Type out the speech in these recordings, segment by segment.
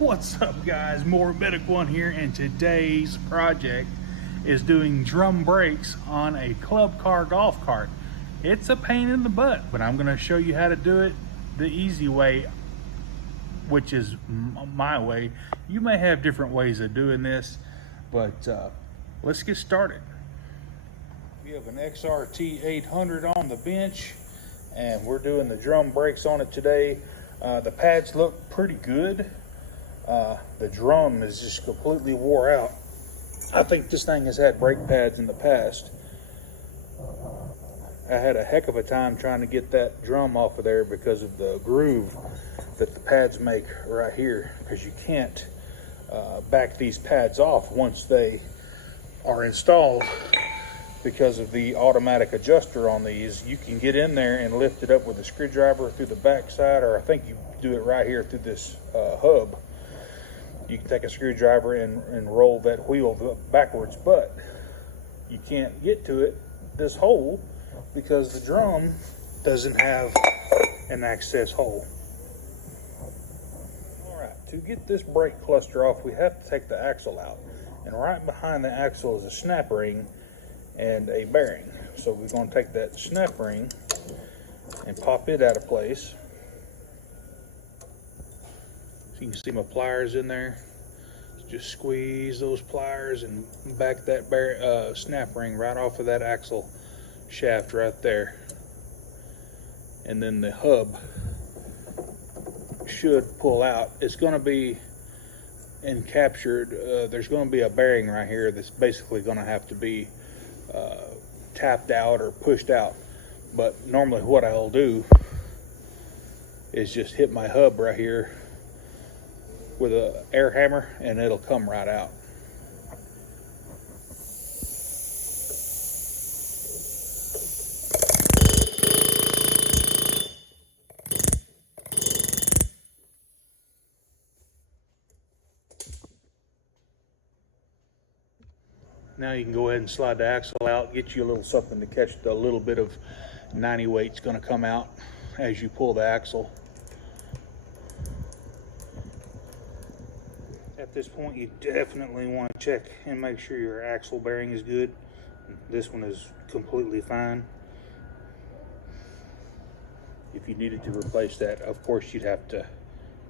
What's up, guys? More Medic One here, and today's project is doing drum brakes on a club car golf cart. It's a pain in the butt, but I'm going to show you how to do it the easy way, which is my way. You may have different ways of doing this, but let's get started. We have an XRT 800 on the bench, and we're doing the drum brakes on it today. The pads look pretty good. The drum is just completely wore out. I think this thing has had brake pads in the past. I had a heck of a time trying to get that drum off of there because of the groove that the pads make right here, because you can't back these pads off once they are installed because of the automatic adjuster on these. You can get in there and lift it up with a screwdriver through the back side, or I think you do it right here through this hub. You can take a screwdriver and roll that wheel backwards, but you can't get to it, this hole, because the drum doesn't have an access hole. All right, to get this brake cluster off, we have to take the axle out. And right behind the axle is a snap ring and a bearing. So we're going to take that snap ring and pop it out of place. So you can see my pliers in there. Just squeeze those pliers and back that snap ring right off of that axle shaft right there. And then the hub should pull out. It's going to be encaptured. There's going to be a bearing right here that's basically going to have to be tapped out or pushed out. But normally what I'll do is just hit my hub right here with an air hammer and it'll come right out. Now you can go ahead and slide the axle out, get you a little something to catch the little bit of 90 weight's going to come out as you pull the axle. At this point, you definitely want to check and make sure your axle bearing is good. This one is completely fine. If you needed to replace that, of course you'd have to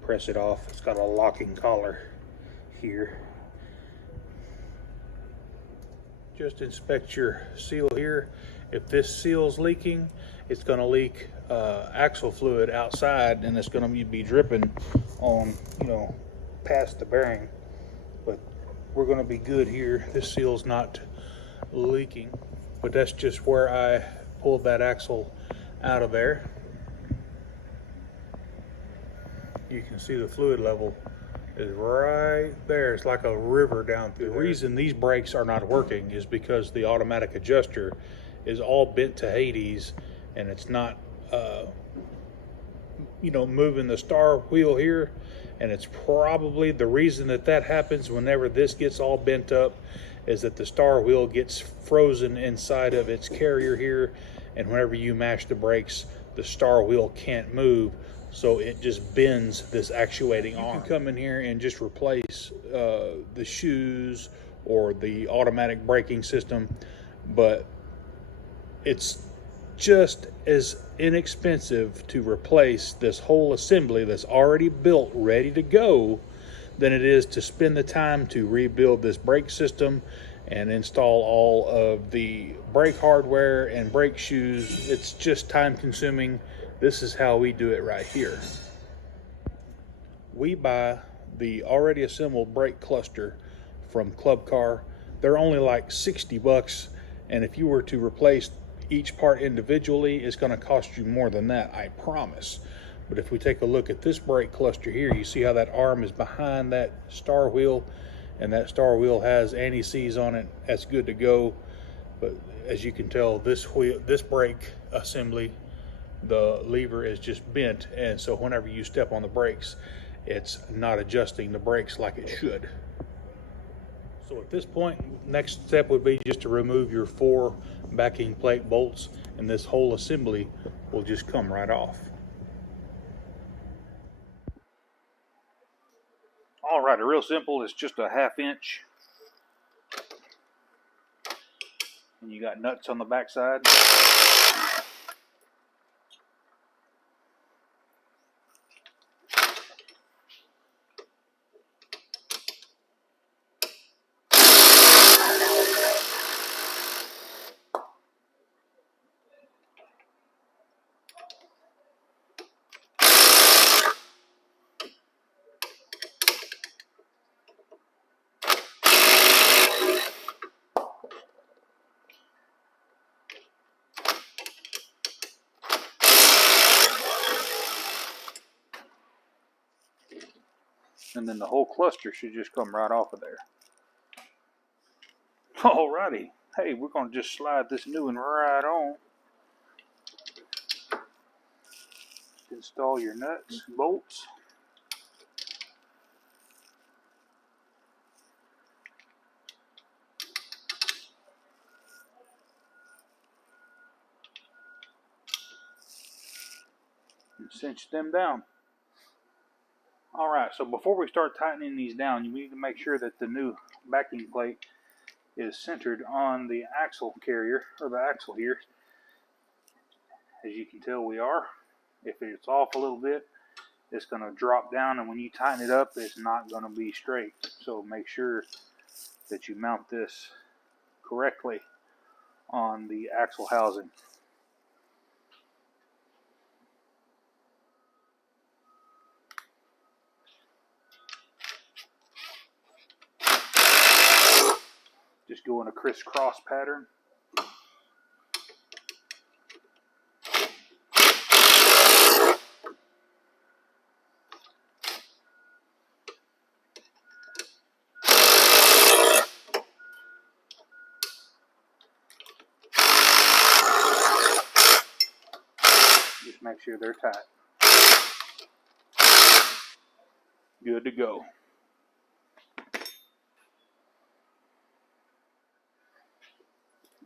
press it off. It's got a locking collar here. Just inspect your seal here. If this seal's leaking, it's going to leak axle fluid outside, and it's going to be dripping on, past the bearing. But we're going to be good here. This seal's not leaking, but that's just where I pulled that axle out of there. You can see the fluid level is right there. It's like a river down through there. The reason these brakes are not working is because the automatic adjuster is all bent to Hades, and it's not moving the star wheel here. And it's probably the reason that happens whenever this gets all bent up is that the star wheel gets frozen inside of its carrier here, and whenever you mash the brakes, the star wheel can't move, so it just bends this actuating arm. You can come in here and just replace the shoes or the automatic braking system, but it's just as inexpensive to replace this whole assembly that's already built, ready to go, than it is to spend the time to rebuild this brake system and install all of the brake hardware and brake shoes. It's just time consuming. This is how we do it right here. We buy the already assembled brake cluster from Club Car. They're only like 60 bucks, and if you were to replace each part individually, it's going to cost you more than that, I promise. But if we take a look at this brake cluster here, you see how that arm is behind that star wheel, and that star wheel has anti-seize on it. That's good to go. But as you can tell, this brake assembly, the lever is just bent, and so whenever you step on the brakes, it's not adjusting the brakes like it should. So at this point, next step would be just to remove your 4 backing plate bolts, and this whole assembly will just come right off. Alright, real simple. It's just a 1/2 inch. And you got nuts on the backside. And then the whole cluster should just come right off of there. Alrighty. Hey, we're going to just slide this new one right on. Install your nuts, bolts. And cinch them down. Alright, so before we start tightening these down, you need to make sure that the new backing plate is centered on the axle carrier, or the axle here. As you can tell, we are. If it's off a little bit, it's going to drop down, and when you tighten it up, it's not going to be straight. So make sure that you mount this correctly on the axle housing. Just go in a crisscross pattern. Just make sure they're tight. Good to go.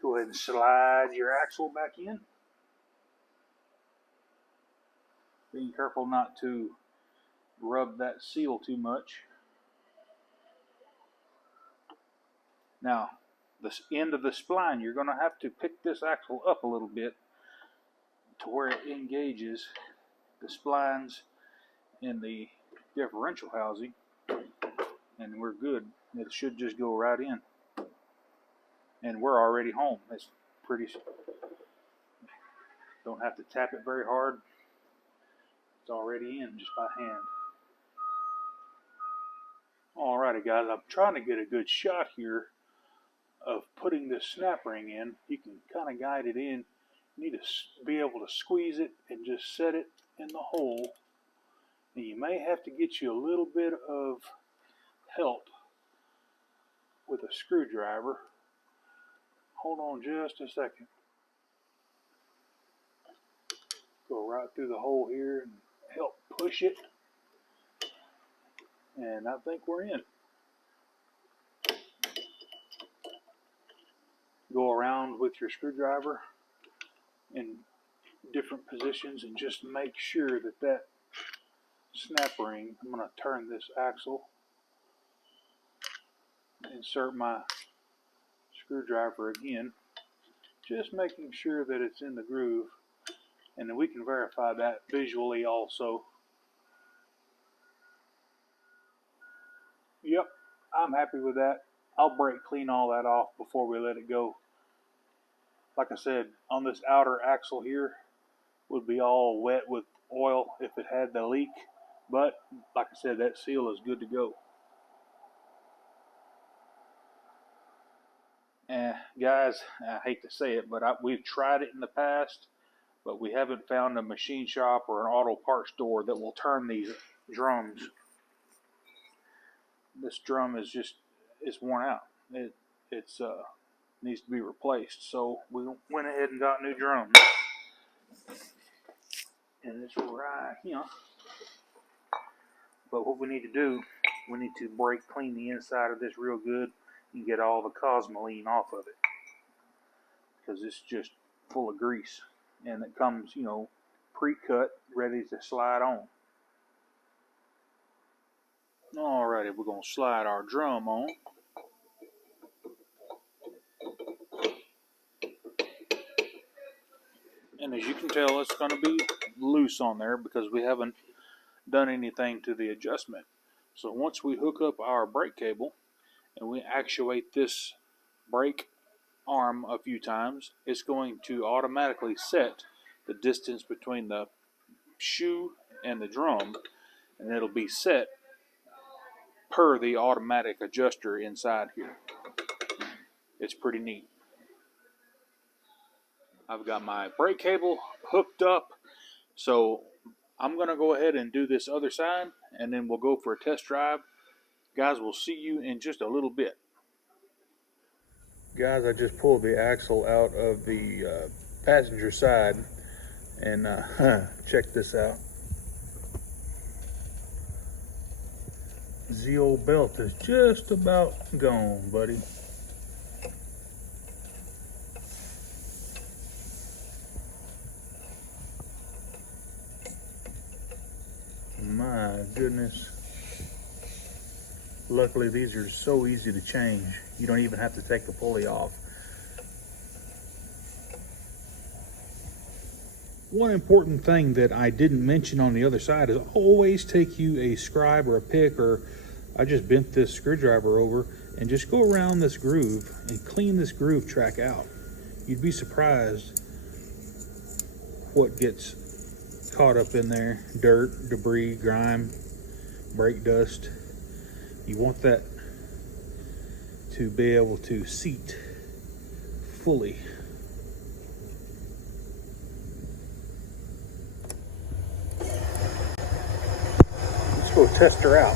Go ahead and slide your axle back in. Being careful not to rub that seal too much. Now, this end of the spline, you're going to have to pick this axle up a little bit to where it engages the splines in the differential housing, and we're good. It should just go right in. And we're already home. It's pretty, don't have to tap it very hard. It's already in just by hand. Alrighty guys, I'm trying to get a good shot here of putting this snap ring in. You can kind of guide it in. You need to be able to squeeze it and just set it in the hole. And you may have to get you a little bit of help with a screwdriver. Hold on just a second. Go right through the hole here and help push it. And I think we're in. Go around with your screwdriver in different positions and just make sure that that snap ring, I'm going to turn this axle, insert my screwdriver again, just making sure that it's in the groove, and then we can verify that visually also. Yep, I'm happy with that. I'll brake clean all that off before we let it go. Like I said, on this outer axle here would be all wet with oil if it had the leak, but like I said, that seal is good to go. Guys, I hate to say it, but we've tried it in the past, but we haven't found a machine shop or an auto parts store that will turn these drums. This drum is it's worn out. It needs to be replaced, so we went ahead and got new drums. And it's right here. But what we need to do, we need to brake clean the inside of this real good and get all the cosmoline off of it, because it's just full of grease, and it comes, you know, pre-cut, ready to slide on. Alrighty, we're gonna slide our drum on. And as you can tell, it's gonna be loose on there because we haven't done anything to the adjustment. So once we hook up our brake cable and we actuate this brake arm a few times, it's going to automatically set the distance between the shoe and the drum, and it'll be set per the automatic adjuster inside here. It's pretty neat. I've got my brake cable hooked up, so I'm going to go ahead and do this other side, and then we'll go for a test drive. Guys, we'll see you in just a little bit. Guys, I just pulled the axle out of the passenger side, and check this out. The old belt is just about gone, buddy. My goodness. Luckily, these are so easy to change. You don't even have to take the pulley off. One important thing that I didn't mention on the other side is always take you a scribe or a pick, or I just bent this screwdriver over, and just go around this groove and clean this groove track out. You'd be surprised what gets caught up in there. Dirt, debris, grime, brake dust. You want that to be able to seat fully. Let's go test her out.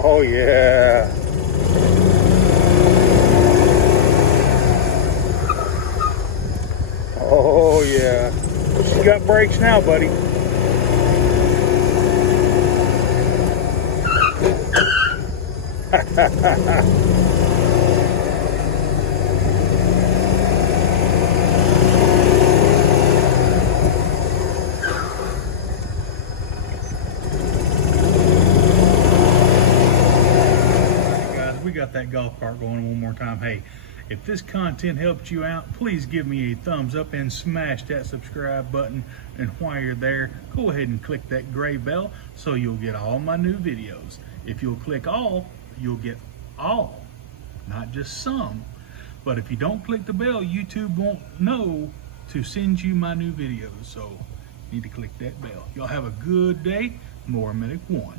Oh yeah. Oh yeah. She got brakes now, buddy. We got that golf cart going one more time. Hey, if this content helped you out, please give me a thumbs up and smash that subscribe button. And while you're there, go ahead and click that gray bell so you'll get all my new videos. If you'll click all, you'll get all, not just some. But if you don't click the bell, YouTube won't know to send you my new videos. So you need to click that bell. Y'all have a good day. More Medic One.